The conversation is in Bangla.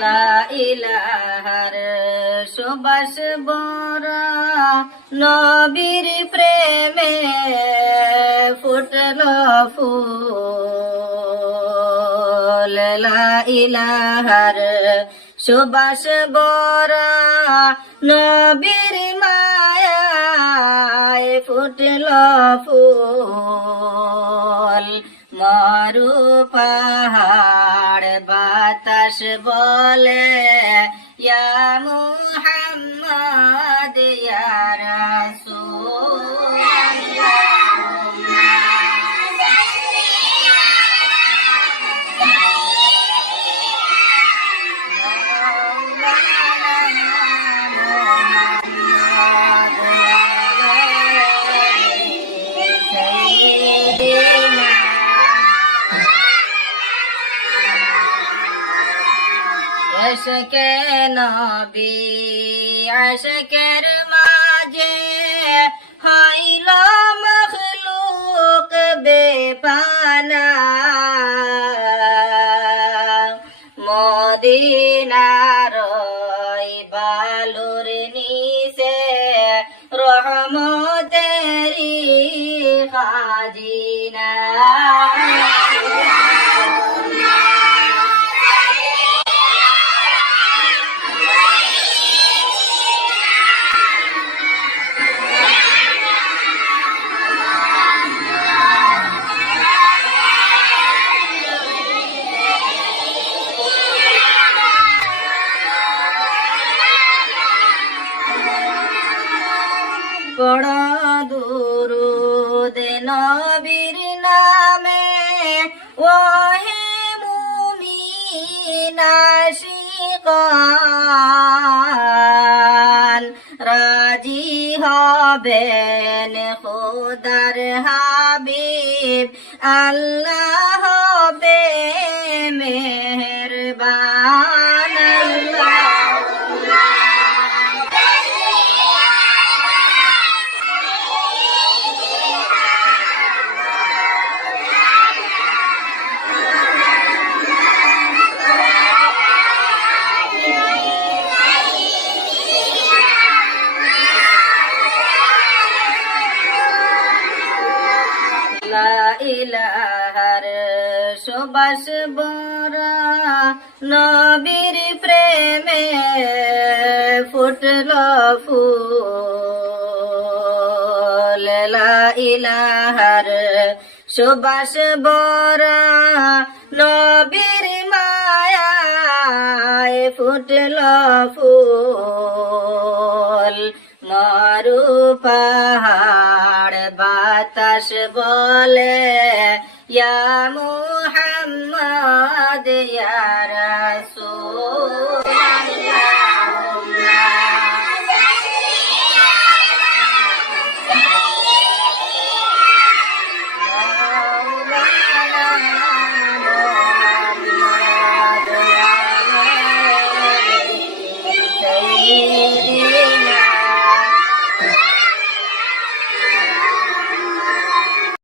লা ইলাহার, সুবাস বরা নবীর প্রেমে ফুটল ফুল। লা ইলাহার, সুবাস বরা নবীর মায়ায় ফুটল ফুল। মারু পাহাড় বাতাস বলে ইয়া মুহাম্মদ আশকে নবী আশকের মাঝে হইল মখলুক বেপানা। মদিনার বালুর নিসে রহমতেরি খাজিনা বড় দুরুদ নবীর নামে ওহে মুমিনাশিকান রাজি হবেন খোদার হাবিব আল্লাহ হবে মেহরবান আল্লাহ লা ইলাহার, সুবাস বরা নবীর প্রেমে ফুটল ফুল। লা ইলাহার, সুবাস বরা নবীর মায়ায় ফুটল ফুল। মারু পাহাড় বাতাস বলে ইয়া মুহাম্মদ ইয়া